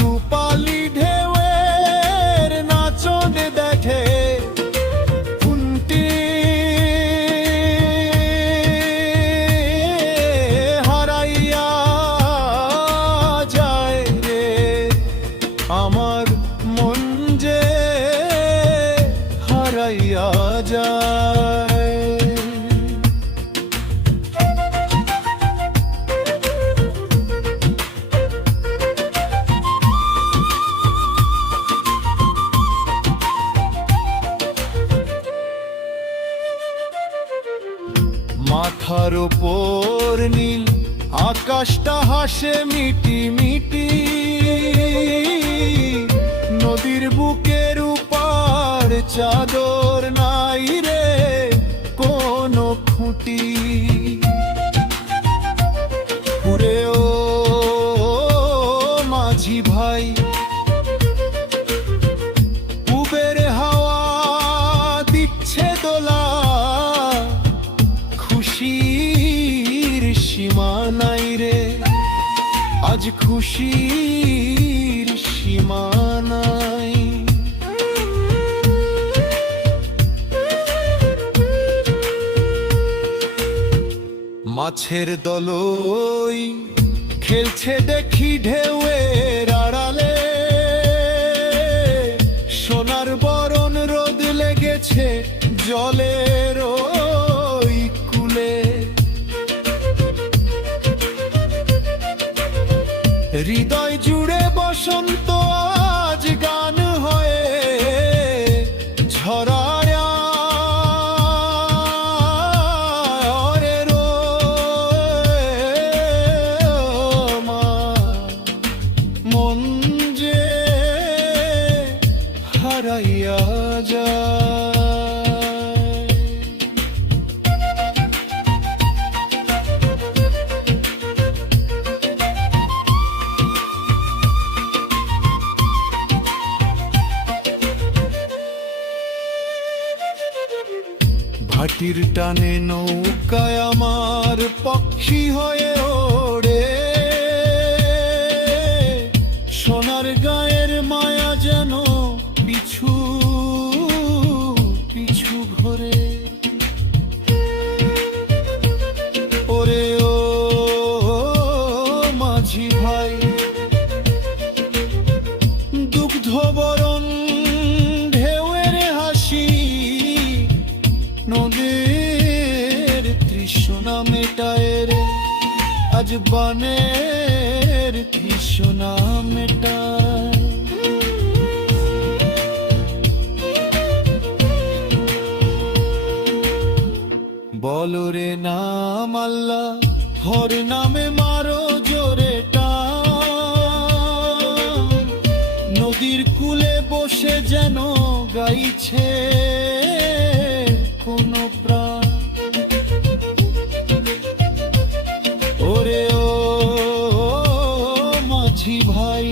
রূপালি ঢেউয়ের নাচন দেখে খুন্তি হারাইয়া যায় রে আমার মন যে হারাইয়া যায়। মাথার ওপর নীল আকাশটা হাসে মিটি মিটি, নদীর বুকের উপার চাদর নাই রে কোনো খুঁটি। পুরে ও মাঝি ভাই পুবের হাওয়া দিচ্ছে দোলা, খুশির সীমা নাই রে আজ খুশির সীমা নাই। মাছের দলই খেলছে দেখি ঢেউয়ের আড়ালে, সোনার বরণ রোদ লেগেছে জলের ওই কূলে। হৃদয় জুড়ে বসন্ত আজ গান হয়ে ঝরায় মন যে হারাইয়া যায়। ভাটির টানে নৌকায় আমার পক্ষী হয়ে ওড়ে, সোনার গায়ের মায়া যেন পিছু পিছু ঘোরে। ওরে ও মাঝি ভাই দুগ্ধ বরণ ঢেউয়ের হাসি, নদীর তৃষ্ণা মেটায় রে আজ বানের তৃষ্ণা মেটায়। বলো রে নাম আল্লাহ হর নামে মারো জোরে টান, নদীর কূলে বসে যেন গাইছে কোনো প্রাণ। ওরে ও মাঝি ভাই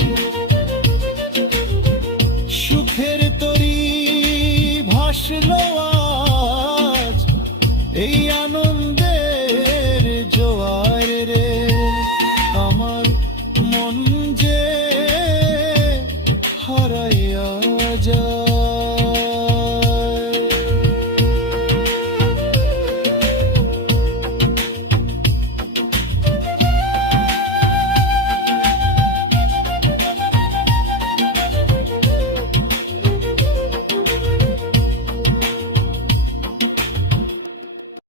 সুখের তরি ভাসলো আজ এই আনন্দের জোয়ার রে আমার মন যে হারাইয়া যায়।